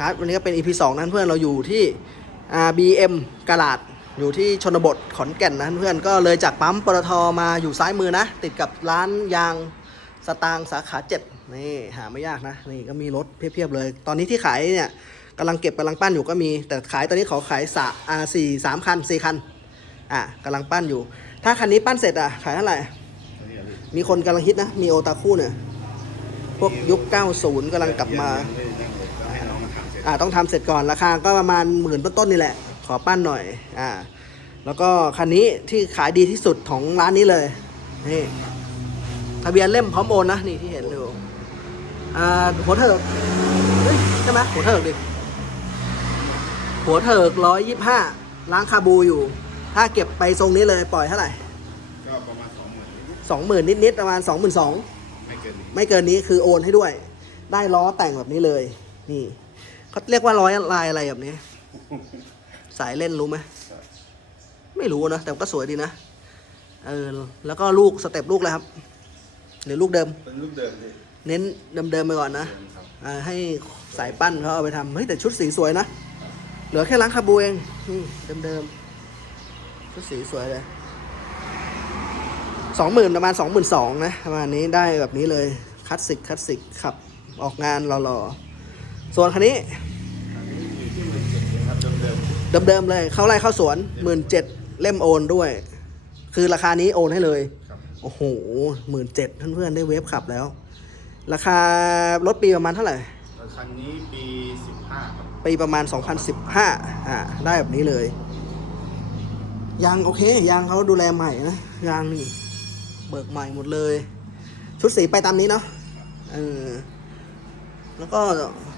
ครับวันนี้ก็เป็น EP 2นั้นเพื่อนเราอยู่ที่ BM กาลาดอยู่ที่ชนบทขอนแก่นนะเพื่อนก็เลยจากปั๊มปตทมาอยู่ซ้ายมือนะ ติดกับร้านยางสตางสาขาเจ็ดนี่หาไม่ยากนะ นี่ก็มีรถเพียบๆเลย ตอนนี้ที่ขายเนี่ยกำลังเก็บกำลังปั้นอยู่ก็มี แต่ขายตอนนี้ขาขายสาอ่าสี่สามคันสี่คันอะกำลังปั้นอยู่ ถ้าคันนี้ปั้นเสร็จอะขายเท่าไหร่มีคนกำลังฮิตนะมีโอตาคู่เนี่ยพวกยุค 90กำลังกลับมา อ่าต้องทำเสร็จก่อนราคาก็ประมาณหมื่นต้นๆนี่แหละ ขอปั้นหน่อยอ่าแล้วก็คันนี้ที่ขายดีที่สุดของร้านนี้เลยนี่ทะเบียนเล่มพร้อมโอนนะนี่ที่เห็นอยู่อ่าหัวเถิกเฮ้ยใช่ไหมหัวเถิกดิหัวเถิกร้อยยี่ห้าล้างคาบูอยู่ ถ้าเก็บไปทรงนี้เลยปล่อยเท่าไหร่ก็ประมาณสองหมื่นสองหมื่นนิดๆประมาณสองหมื่นสองไม่เกินนี้ไม่เกินนี้คือโอนให้ด้วย ได้ล้อแต่งแบบนี้เลย นี่ เขาเรียกว่าร้อยลายอะไรแบบนี้ สายเล่นรู้ไหมไม่รู้นะ แต่ก็สวยดีนะ เออ แล้วก็ลูกสเต็ปลูกเลยครับ หรือลูกเดิม เป็นรูปเดิมที่เน้นเดิมๆไปก่อนนะเดิมครับอ่าให้สายปั้นเขาเอาไปทำเฮ้ยแต่ชุดสีสวยนะ เหลือแค่ล้างคาบูเองนี่เดิมๆ ชุดสีสวยเลยสองหมื่นประมาณสองหมื่นสองนะประมาณนี้ได้แบบนี้เลยคลาสสิกคลาสสิกขับออกงานหล่อๆ ส่วนคันนี้อันนี้อยู่ที่หมื่นเจ็ดครับเดิมเดิมเดิมๆเลย เข้าไร่เข้าสวนหมื่นเจ็ดเล่มโอนด้วย คือราคานี้โอนให้เลยๆครับโอ้โหหมื่นเจ็ดเพื่อนๆได้เวฟขับแล้ว ราคารถปีประมาณเท่าไหร่แล้วคันนี้ปีสิบห้าครับปีประมาณ2015อ่าได้แบบนี้เลย ยางโอเค ยางเขาดูแลใหม่นะ ยางนี่ เบิกใหม่หมดเลย ชุดสีไปตามนี้เนาะเออแล้วก็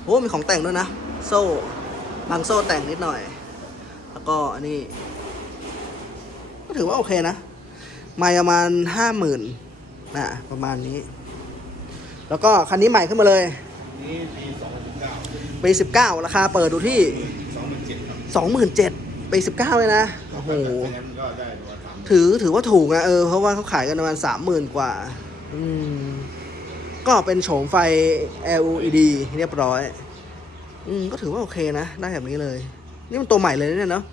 โอ้มีของแต่งด้วยนะ โซ่บางโซ่แต่งนิดหน่อย แล้วก็อันนี้ ก็ถือว่าโอเคนะไม่ประมาณห้าหมื่นนะประมาณนี้ แล้วก็คันนี้ใหม่ขึ้นมาเลยนี่ปีสิบเก้าปีสิบเก้าราคาเปิดดูที่สองหมื่นเจ็ดครับสองหมื่นเจ็ดปีสิบเก้าเลยนะ โอ้โห ถือถือว่าถูกนะเออ เพราะว่าเขาขายกันประมาณสามหมื่นกว่า อืม ก็เป็นโฉมไฟ LED เรียบร้อย อืมก็ถือว่าโอเคนะ ได้แบบนี้เลย นี่มันตัวใหม่เลยเนี่ยเนาะ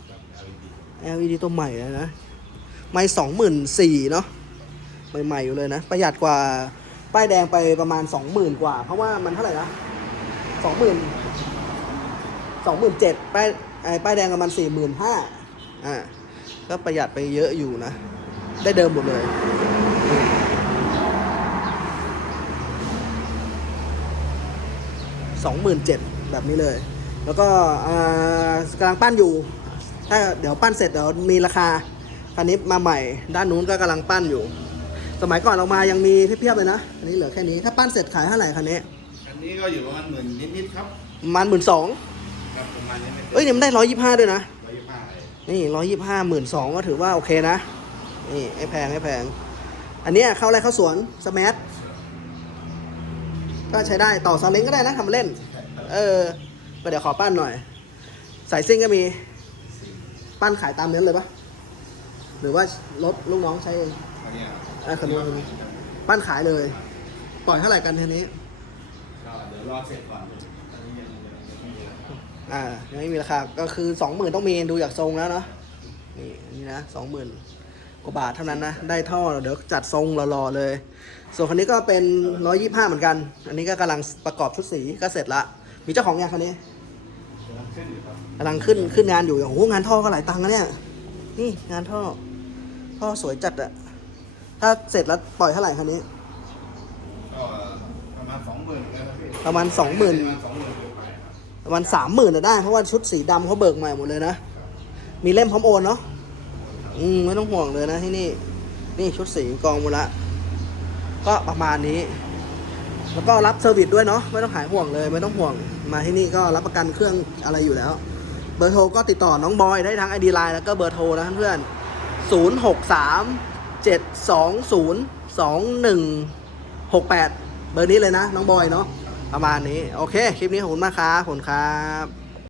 LED ตัวใหม่เลยนะ ไม่สองหมื่นสี่เนาะ ใหม่ๆอยู่เลยนะ ประหยัดกว่าป้ายแดงไปประมาณสองหมื่นกว่า เพราะว่ามันเท่าไหร่นะสองหมื่นสองหมื่นเจ็ดป้ายไอ้ป้ายแดงประมาณสี่หมื่นห้าอ่า ก็ประหยัดไปเยอะอยู่นะ ได้เดิมหมดเลยสองหมื่นเจ็ด แบบนี้เลย แล้วก็อ่ากำลังปั้นอยู่ ถ้าเดี๋ยวปั้นเสร็จเดี๋ยวมีราคาคันนี้มาใหม่ ด้านนู้นก็กำลังปั้นอยู่ สมัยก่อนเรามายังมีเพียบๆเลยนะ อันนี้เหลือแค่นี้ ถ้าปั้นเสร็จขายเท่าไหร่คันนี้ อันนี้ก็อยู่ประมาณหมื่นนิดๆครับ ประมาณหมื่นสองครับประมาณนี้ไม่เกินเอ้ยเนี่ยมันได้ร้อยยี่ห้าด้วยนะร้อยยี่สิบห้าเลยนี่ร้อยยี่ห้าหมื่นสองก็ถือว่าโอเคนะ นี่ไอ้แพงไอ้แพง อันเนี้ยเข้าไรเข้าสวนสมาร์ทก็ใช้ได้ต่อซาเล้งก็ได้นะทำเล่น เออก็เดี๋ยวขอปั้นหน่อย สายซิ่งก็มี ปั้นขายตามเน้นเลยปะหรือว่ารถลูกน้องใช้เองอันเนี้ยอะขนมปั้นขายเลย ปล่อยเท่าไหร่กันทีนี้ ก็เดี๋ยวรอเสร็จก่อนอันนี้ยังยังยังไม่มีนะอ่ายังไม่มีราคา ก็คือสองหมื่นต้องมีดูจากทรงแล้วเนาะ นี่อันนี่นะสองหมื่นกว่าบาทเท่านั้นนะ ได้ท่อเดี๋ยวจัดทรงรอๆเลย ส่วนคันนี้ก็เป็นร้อยยี่ห้าเหมือนกัน อันนี้ก็กำลังประกอบชุดสีก็เสร็จละ มีเจ้าของยังคันนี้กำลังขึ้นอยู่ครับกำลังขึ้นขึ้นงานอยู่โอ้โหงานท่อก็หลายตังค์นะเนี่ย นี่งานท่อ ท่อสวยจัดอะถ้าเสร็จแล้วปล่อยเท่าไหร่คันนี้ก็ประมาณสองหมื่นแล้วครับพี่ประมาณสองหมื่นประมาณสองหมื่นไปครับประมาณสามหมื่นได้ เพราะว่าชุดสีดำเขาเบิกใหม่หมดเลยนะ มีเล่มพร้อมโอนเนาะอืมไม่ต้องห่วงเลยนะที่นี่ นี่ชุดสีกองหมูละ ก็ประมาณนี้ แล้วก็รับเซอร์วิสด้วยเนาะไม่ต้องหายห่วงเลย ไม่ต้องห่วงมาที่นี่ก็รับประกันเครื่องอะไรอยู่แล้ว เบอร์โทรก็ติดต่อน้องบอยได้ทั้งไอดีไลน์แล้วก็เบอร์โทรนะเพื่อนศูนย์หกสามเจ็ดสองศูนย์สองหนึ่งหกแปดเบอร์นี้เลยนะ น้องบอยเนาะประมาณนี้ โอเค คลิปนี้ขอบคุณมากครับขอบคุณครับ